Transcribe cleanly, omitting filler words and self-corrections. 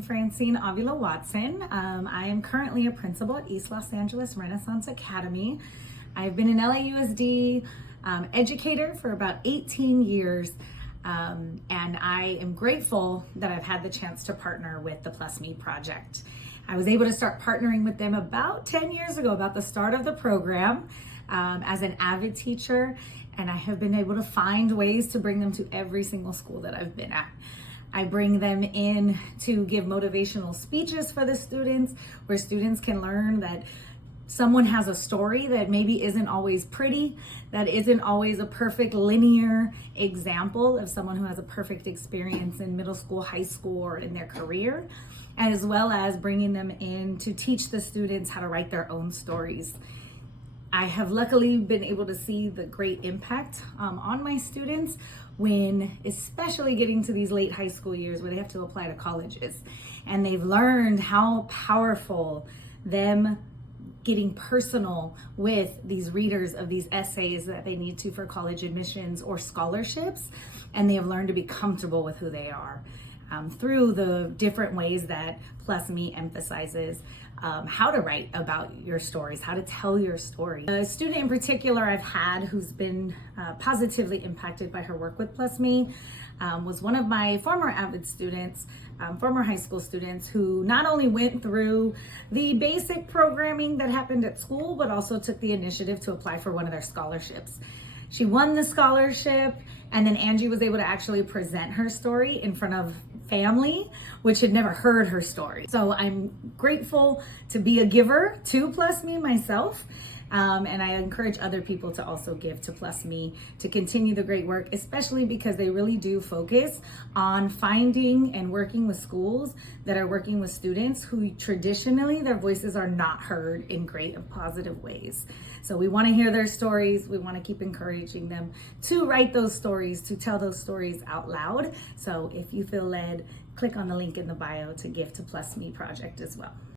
I'm Francine Avila Watson. I am currently a principal at East Los Angeles Renaissance Academy. I've been an LAUSD educator for about 18 years, and I am grateful that I've had the chance to partner with the Plus Me project. I was able to start partnering with them about 10 years ago, about the start of the program, as an avid teacher, and I have been able to find ways to bring them to every single school that I've been at. I bring them in to give motivational speeches for the students, where students can learn that someone has a story that maybe isn't always pretty, that isn't always a perfect linear example of someone who has a perfect experience in middle school, high school, or in their career, as well as bringing them in to teach the students how to write their own stories. I have luckily been able to see the great impact on my students when, especially getting to these late high school years where they have to apply to colleges, and they've learned how powerful them getting personal with these readers of these essays that they need to for college admissions or scholarships, and they have learned to be comfortable with who they are. Through the different ways that Plus Me emphasizes how to write about your stories, how to tell your story. A student in particular I've had who's been positively impacted by her work with Plus Me was one of my former avid students, former high school students, who not only went through the basic programming that happened at school, but also took the initiative to apply for one of their scholarships. She won the scholarship, and then Angie was able to actually present her story in front of family, which had never heard her story. So I'm grateful to be a giver to Plus Me myself. And I encourage other people to also give to Plus Me to continue the great work, especially because they really do focus on finding and working with schools that are working with students who traditionally their voices are not heard in great and positive ways. So we want to hear their stories. We want to keep encouraging them to write those stories, to tell those stories out loud. So if you feel led, click on the link in the bio to give to Plus Me project as well.